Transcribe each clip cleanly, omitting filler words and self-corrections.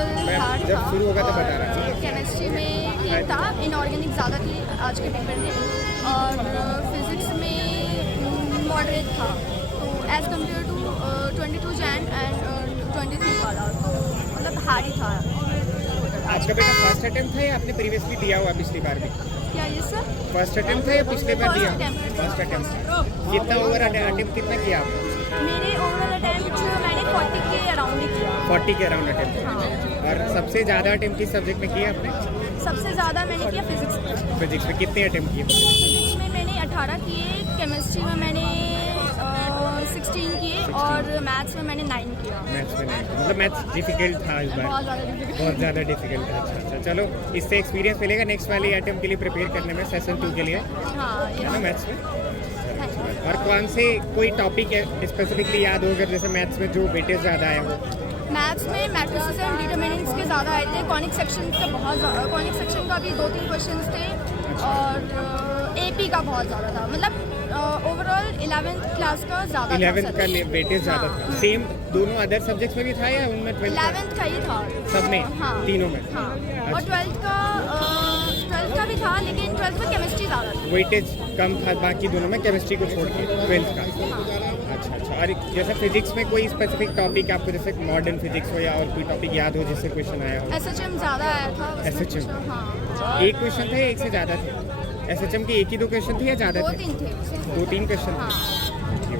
Usual hard जब था। शुरू होगा तब बता रहा था। केमिस्ट्री में ठीक था, इनऑर्गेनिक ज़्यादा थी आज के पेपर में, और फिज़िक्स में मॉडरेट था। तो as compare to 22 Jan and 23 वाला, तो मतलब हार्ड ही था। आपका बेटा फर्स्ट अटेम्प्ट था या आपने प्रीवियसली दिया हुआ पिछली बार भी? क्या ये सर? फर्स्ट अटेम्प्ट था या पिछले बार दिया? First attempt। First attempt. कितना ओवर अटेम्प्ट कितना किया आपने? मेरे ओवरऑल अटैम्प्ट मैंने 40 के अराउंड ही किया। 40 के अराउंड अटेम्प्ट। हाँ। और सबसे ज़्यादा अटेम्प्ट किस सब्जेक्ट में किया आपने? सबसे ज़्यादा मैंने किया फिज़िक्स में। फिजिक्स में कितने अटेम्प्ट किए? फिज़िक्स में मैंने 18 किए, केमिस्ट्री में मैंने 16 किए, और मैथ्स में मैंने 9 किया। मैथ्स में नहीं, मतलब मैथ्स डिफिकल्ट था इस बार। बहुत ज़्यादा difficult। बहुत ज़्यादा डिफिकल्ट था। अच्छा, चलो इससे एक्सपीरियंस मिलेगा नेक्स्ट वाली अटेम्प्ट के लिए प्रिपेयर करने में, सेशन 2 के लिए, हाँ है ना, ये मैथ्स में। और कौन से कोई टॉपिक है स्पेसिफिकली याद हो, अगर जैसे मैथ्स में जो वेटेज ज़्यादा आया हो? मैथ्स में मैट्रिसेस एंड डिटरमिनेंट्स के ज़्यादा आए थे। कॉनिक सेक्शन का बहुत ज़्यादा, कॉनिक सेक्शन का भी 2-3 क्वेश्चंस थे, और एपी का बहुत ज़्यादा था। मतलब ओवरऑल 11th क्लास का ज़्यादा 11th का वेटेज ज़्यादा हाँ। था। सेम दोनों अदर सब्जेक्ट्स में भी था या उनमें 11th का ही था सब में? हाँ, तीनों में? हाँ। और 12th का भी था, लेकिन 12th में केमिस्ट्री ज़्यादा था। वेटेज कम था बाकी दोनों में, केमिस्ट्री को छोड़ के 12th का। अच्छा अच्छा। और जैसे फिजिक्स में कोई स्पेसिफिक टॉपिक आपको, जैसे मॉडर्न फिजिक्स हो या और कोई टॉपिक याद हो जिससे क्वेश्चन आया हो? SHM ज़्यादा आया था उसमें SHM? कुछ, हाँ। एक क्वेश्चन था या एक से ज़्यादा थे? SHM के एक ही 2 क्वेश्चन थे या ज़्यादा थे? 2-3 थे। 2-3 क्वेश्चन हाँ। थे।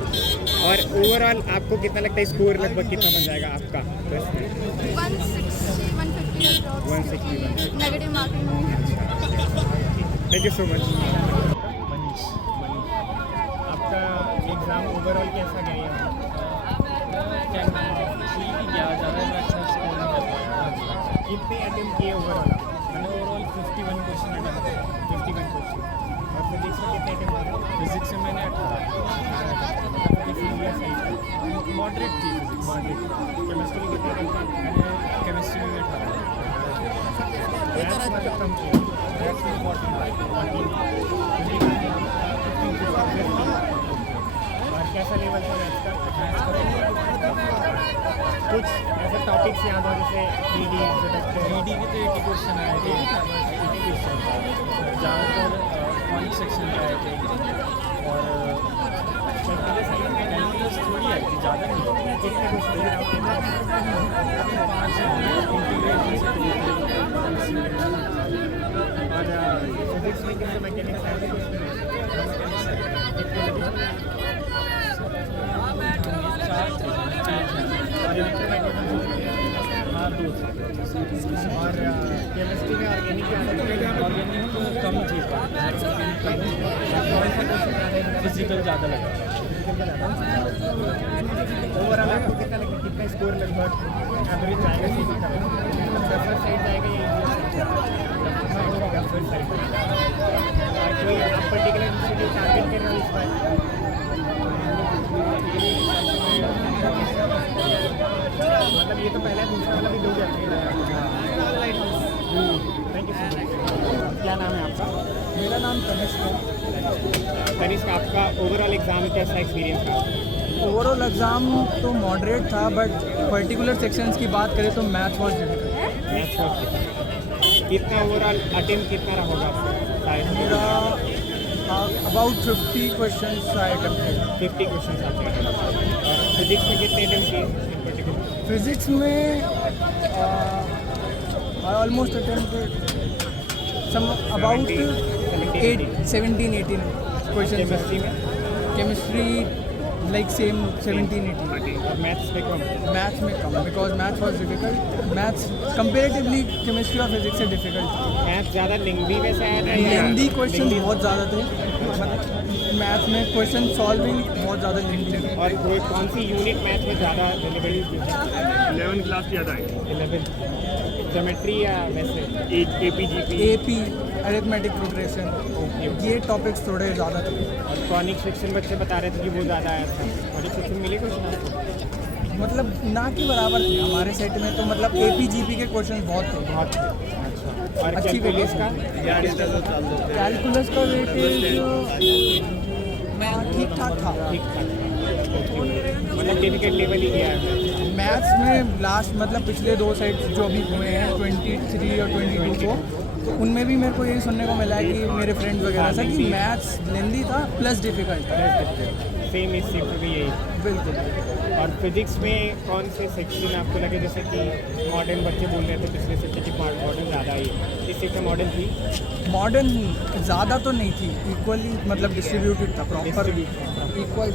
और ओवरऑल आपको कितना लगता है स्कोर लगभग कितना बन जाएगा आपका 10 में? 160, 150 160। नेगेटिव मार्किंग में। Thank you so much. Manish आपका एग्ज़ाम ओवरऑल कैसा गया? क्या ठीक ही गया, ज़्यादा मैं अच्छा स्कोर नहीं कर पाया। कितने अटेम्प्ट किए ओवरऑल? मैंने ओवरऑल 51 क्वेश्चन अटेम्प्ट किया। 51 क्वेश्चन। और फिजिक्स में कितने अटेम्प्ट किए? फिजिक्स में मैंने 18 मॉडरेट थी फिजिक्स। केमिस्ट्री में कितने अटेम्प्ट किए? मैंने केमिस्ट्री में 18 मैथ्स में कम किया? मैथ्स में 14 और कैसा लेवल था मैथ्स का? मैथ्स कुछ ऐसे टॉपिक्स याद हो जैसे 3D डी के तो 80 क्वेश्चन आए थे। 80 क्वेश्चन ज़्यादातर कॉनिक सेक्शन के आए थे, और कैलकुलस थोड़ी आई थी, ज़्यादा नहीं। कितने क्वेश्चन? 5 इंटीग्रेशन और फिजिक्स में कितने मैकेनिक्स आए थे? और इलेक्ट्रोमैग्नेटिज्म? हाँ 2 और केमिस्ट्री में ऑर्गेनिक ऑर्गेनिक कम थी, फिजिकल ज़्यादा लगा। ओवरऑल आपको कितना लगता है, कितना स्कोर लगभग एवरेज जाएगा सीधी का? मतलब साइड जाएगा या साइड? और कोई आप पर्टिकुलर इंस्टीट्यूट टारगेट कर रहे हो इस बार? मतलब ये तो पहला दूसरा वाला भी दोगे? Thank you so much. क्या नाम है आपका? मेरा नाम तनिष्क है। तनिष्क, आपका ओवरऑल एग्जाम कैसा एक्सपीरियंस था? ओवरऑल एग्ज़ाम तो मॉडरेट था, बट पर्टिकुलर सेक्शंस की बात करें तो maths was difficult. Maths was कितना ओवरऑल अटेम्प्ट कितना रहा होगा शायद? मेरा about 50 question I attempted. 50 question आपके। और फिजिक्स में कितने अटेम्प्ट किए? फिजिक्स में I almost attempted some about 17-18 question. Chemistry में? Chemistry like same 17-18। और मैथ्स में कम? मैथ्स में कम, because maths was difficult. Maths comparatively chemistry और फिजिक्स से डिफिकल्ट। मैथ्स ज़्यादा लेंदी वैसे आया था? लेंदी क्वेश्चन बहुत ज़्यादा थे। मैथ्स में क्वेश्चन सॉल्विंग बहुत ज़्यादा लेंदी थे। और कोई कौन सी यूनिट मैथ में ज़्यादा रिलेवेंट थी? 11th क्लास याद आई। 11th ज्योमेट्री या वैसे APGP? AP अरिथमेटिक प्रोग्रेशन, ये टॉपिक्स थोड़े ज़्यादा थे। और कॉनिक सेक्शन बच्चे बता रहे थे कि वो ज़्यादा आया था। कॉनिक सेक्शन मिले क्वेश्चन आपको? मतलब ना के बराबर थे हमारे सेट में, तो मतलब APGP के क्वेश्चन बहुत थे। बहुत अच्छा। और अच्छी कैलकुलस का? कैलकुलस का वेटेज ठीक ठाक था। ठीक ठाक, मतलब डिफिकल्ट लेवल ही गया है। मैथ्स में लास्ट मतलब पिछले 2 सेट्स जो अभी हुए हैं 23 और 22 को, तो उनमें भी मेरे को यही सुनने को मिला है कि मेरे फ्रेंड्स वगैरह से कि मैथ्स लेंदी था प्लस डिफिकल्ट था। सेम इस सीट भी यही। बिल्कुल। और फिजिक्स में कौन से सेक्शन आपको लगे, जैसे कि मॉडर्न बच्चे बोल रहे थे पिछले सेक्शन की मॉडर्न ज़्यादा ही है, इस सेक्शन मॉडर्न थी? मॉडर्न ज़्यादा तो नहीं थी, इक्वली मतलब डिस्ट्रीब्यूटेड था, प्रॉपर इक्वल।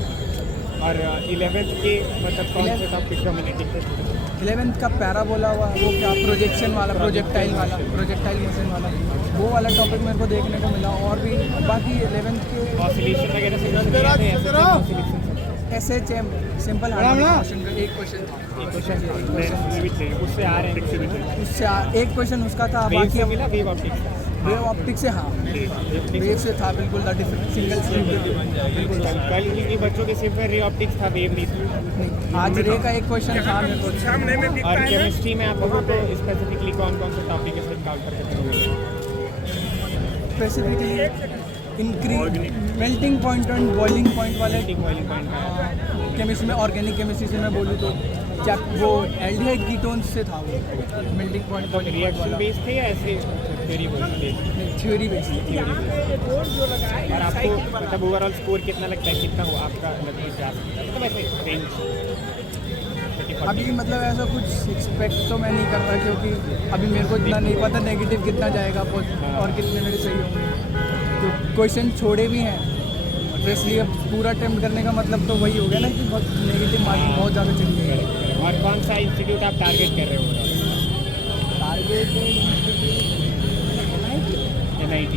और 11th के मतलब कौन से टॉपिक डोमिनेटिंग थे? 11th का पैराबोला हुआ, वो क्या प्रोजेक्शन वाला, प्रोजेक्टाइल मोशन वाला, वो वाला टॉपिक मेरे को देखने को मिला। और भी बाकी 11th के ऑसिलेशन वगैरह से SHM सिंपल हार्मोनिक मोशन का एक क्वेश्चन था। उससे आ रहे हैं, उससे एक क्वेश्चन उसका था। वेव बाकी से मिला, वेव ऑप्टिक्स वेव ऑप्टिक से, हाँ वेव से था बिल्कुल, सिंगल स्लिप बिल्कुल। कल की बच्चों के सिर्फ रे ऑप्टिक्स था, वेव नहीं थी। आज रे का एक क्वेश्चन था मेरे को। और केमिस्ट्री में आप लोगों को स्पेसिफिकली कौन कौन से टॉपिक है काउंटर करते हुए? Specifically melting point and boiling point वाले बॉइलिंग पॉइंट केमिस्ट्री में, ऑर्गेनिक केमिस्ट्री से मैं बोलूँ तो वो एल्डिहाइड कीटोन्स से था वो मेल्टिंग पॉइंट रिएक्शन बेस्ड थे या ऐसे थ्योरी बेस्ड? Theory based. और आपको मतलब ओवरऑल स्कोर कितना लगता है, कितना हो आपका मतलब ऐसे रेंज? अभी मतलब ऐसा कुछ एक्सपेक्ट तो मैं नहीं कर रहा, क्योंकि अभी मेरे को इतना नहीं पता नेगेटिव कितना जाएगा और कितने मेरे सही होंगे। तो क्वेश्चन छोड़े भी हैं, तो इसलिए अब पूरा अटेम्प्ट करने का मतलब तो वही हो गया ना कि बहुत नेगेटिव मार्किंग बहुत ज़्यादा चली गई। और कौन सा इंस्टीट्यूट आप टारगेट कर रहे हो? Target NIT।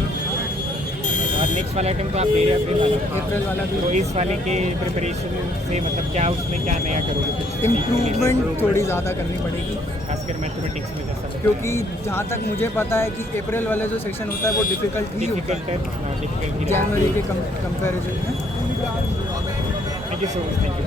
और नेक्स्ट वाला आइटम तो आप दे रहे हैं अप्रैल वाला भी। तो इस वाले के प्रिपरेशन से मतलब क्या उसमें क्या नया करोगे? इम्प्रूवमेंट थोड़ी ज़्यादा करनी पड़ेगी, खासकर मैथमेटिक्स में जैसा क्योंकि जहाँ तक मुझे पता है कि अप्रैल वाला जो सेक्शन होता है वो डिफ़िकल्ट ही होता डिफिकल्ट है जनवरी के कंपैरिजन में। Thank you so much, thank you.